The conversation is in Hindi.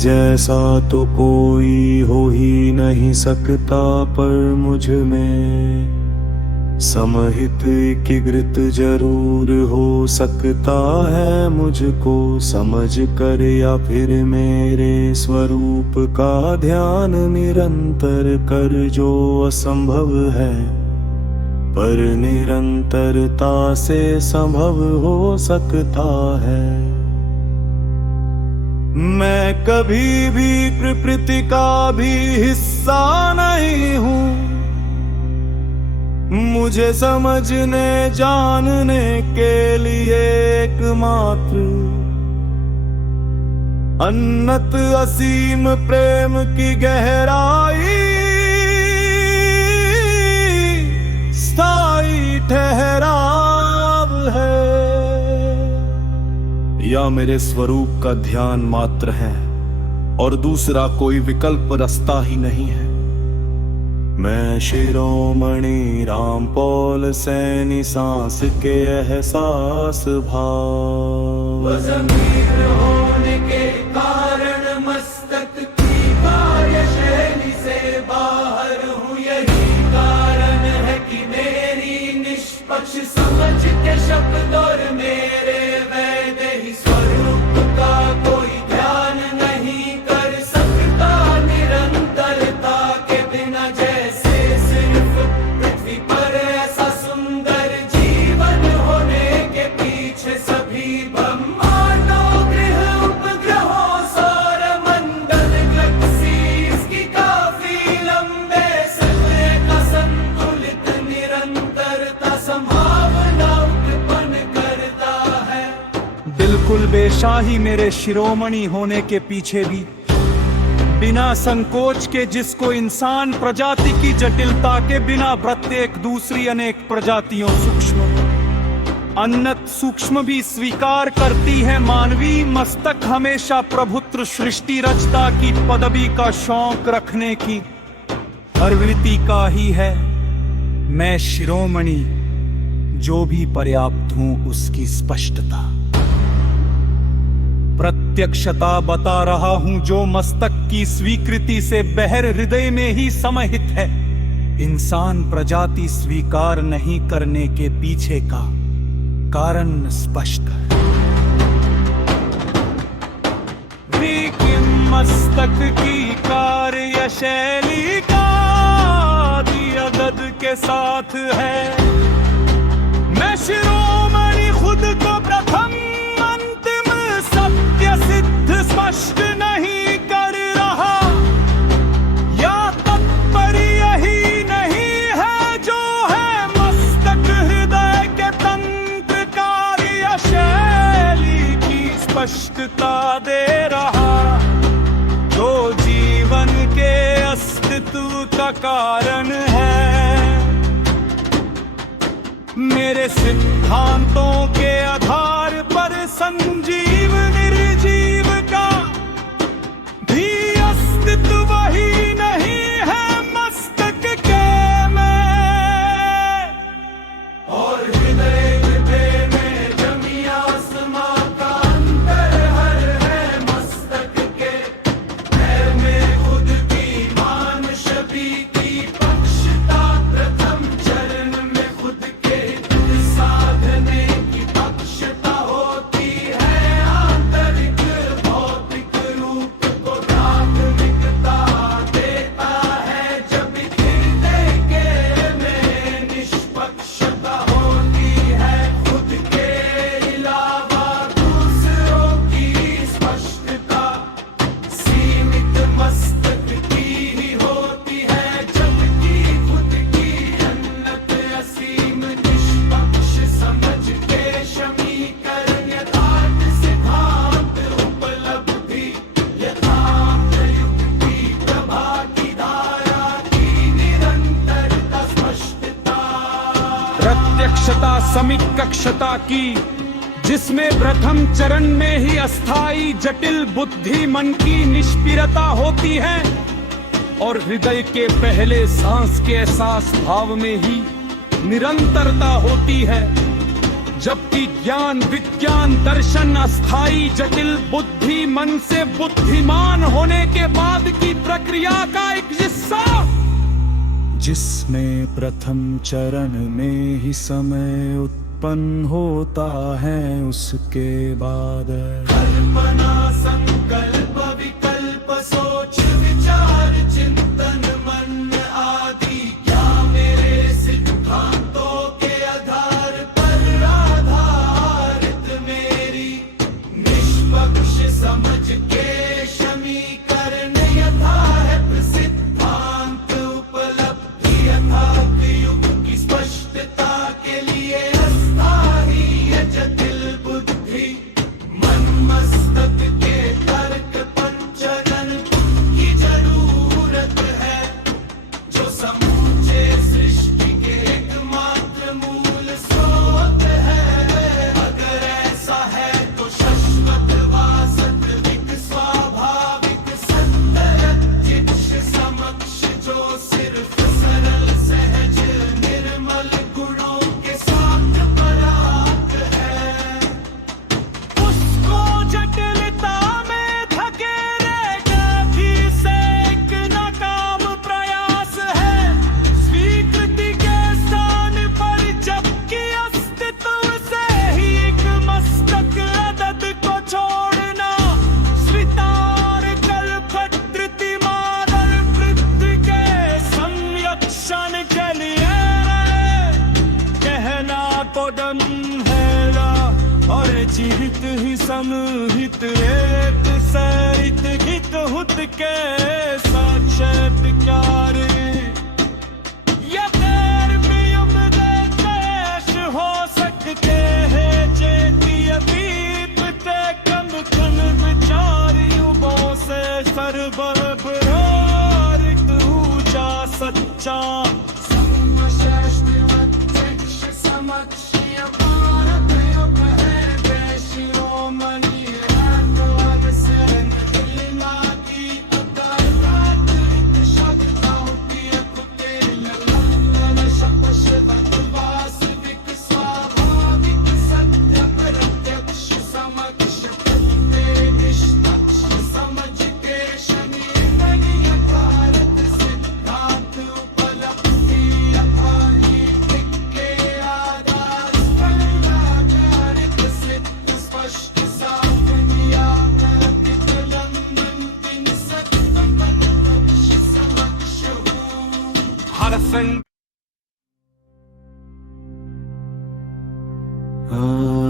जैसा तो कोई हो ही नहीं सकता, पर मुझ में समहित एकीकृत जरूर हो सकता है। मुझको समझ कर या फिर मेरे स्वरूप का ध्यान निरंतर कर, जो असंभव है पर निरंतरता से संभव हो सकता है। मैं कभी भी प्रकृति का भी हिस्सा नहीं हूँ। मुझे समझने जानने के लिए एकमात्र अनंत असीम प्रेम की गहराई स्थायी ठहराव है, या मेरे स्वरूप का ध्यान मात्र है और दूसरा कोई विकल्प रास्ता ही नहीं है। मैं शिरोमणि रामपौल सैनी, सांस के एहसास भाव, ज़मीर होने के कारण मस्तक की कार्यशैली से बाहर हूँ। यही कारण है कि मेरी निष्पक्ष समझ के शब्द और मेरे वैदेही स्वरूप का कोई ध्यान नहीं कर सकता। निरंतरता के बिना जैसे सिर्फ पृथ्वी पर ऐसा सुंदर जीवन होने के पीछे सभी ब्रह्मांडों, ग्रह उपग्रहों, सौर मंडल, गैलेक्सीज की काफी लंबे समय का संतुलित निरंतरता संभावना उत्पन्न करता है। बिल्कुल बेशाही मेरे शिरोमणि होने के पीछे भी बिना संकोच के, जिसको इंसान प्रजाति की जटिलता के बिना प्रत्येक दूसरी अनेक प्रजातियों सूक्ष्म अनंत सूक्ष्म भी स्वीकार करती है। मानवीय मस्तक हमेशा प्रभुत्र सृष्टि रचता की पदवी का शौक रखने की प्रवृत्ति का ही है। मैं शिरोमणि जो भी पर्याप्त हूं उसकी स्पष्टता प्रत्यक्षता बता रहा हूं, जो मस्तक की स्वीकृति से बहर हृदय में ही समाहित है। इंसान प्रजाति स्वीकार नहीं करने के पीछे का कारण स्पष्ट है। लेकिन मस्तक की कार्यशैली का अदद के साथ है। मैं शिरोमणि खुद को प्रथम अंतिम सत्य सिद्ध स्पष्ट नहीं कर रहा, या तत्पर्य यही नहीं है जो है मस्तक हृदय के तंत्र कार्यशैली की स्पष्टता दे रहा, जो जीवन के अस्तित्व का कारण है। मेरे सिद्धांतों के आधार पर संजीव निर्जीव का भी अस्तित्व वही नहीं है मस्तक के में। और हृदय में जमी आसमां का अंतर हर है मस्तक के। मैं में खुद की मान छवि की पक्षता, प्रथम चरण में खुद के साधने की पक्षता होती है। आंतरिक भौतिक रूप को प्राथमिकता देता है, जब हृदय के में निष्पक्षता होती है। खुद के अलावा दूसरों की स्पष्टता सीमित मस्तक की ही होती है, जबकि खुद की अनंत असीम निष्पक्ष समझ के समीकरण यथार्थ सिद्धांत उपलब्धि यथार्थ युक्ति प्रभा की धारा की निरंतरता स्पष्टता। प्रत्यक्षता समीकक्षता की, जिसमें प्रथम चरण में ही अस्थाई जटिल बुद्धि मन की निष्क्रियता होती है, और हृदय के पहले सांस के एहसास भाव में ही निरंतरता होती है। जबकि ज्ञान विज्ञान दर्शन अस्थाई जटिल बुद्धि मन से बुद्धिमान होने के बाद की प्रक्रिया का एक हिस्सा, जिसमें प्रथम चरण में ही समय उत्पन्न होता है, उसके बाद कल्पना संकल्प विकल्प सोच विचार चिंतन मन आदि क्या मेरे सिद्धांतों के आधार पर आधारित मेरी निष्पक्ष समझ के समीकरण यथा है सिद्धांत उपलब्धि यथार्थ युग की स्पष्टता के लिए अस्थाई है जटिल बुद्धि मन मस्तक के तर्क पंचगन की जरूरत है, जो समूचे सृष्टि के एकमात्र मूल स्रोत है। अगर ऐसा है तो शाश्वत वास्तविक स्वाभाविक सत्य अध्यक्ष समक्ष जो सिर्फ सरल सहज निर्मल गुणों के साथ पराग है, उसको जटिलता में धकेलेगा भी से एक नाकाम प्रयास है। स्वीकृति के स्थान पर जबकि अस्तित्व से ही एक मस्तक अदद को छोड़ना, स्वीकार कल्पट धृतिमादर वृद्धि के संयक्षण के लिए कहना तो दम है और चिहित ही समहित एक सहित हित हुत के साक्षात्कार यथेर प्रियम देश हो सकते हैं चेती अतीत ते कम कन विचार युगों से सर्वभरारित ऊंचा सच्चा सर्वश्रेष्ठ समक्ष भारत युग है शिरोमणि राजवान सेन हिलना की अगर रात्रिक शब्द कुते लंदन शपश वास्तविक स्वाभाविक सत्य प्रत्यक्ष समक्ष प्रत्यय निष्पक्ष समझ के शनि नहीं भारत सिद्धांत उपलब्धि यथार्थ के आधार पर आधारित सिद्ध स्पष्ट साफ नियामक लंदन दिन सत्य पक्ष समक्ष हूँ। हर संग आ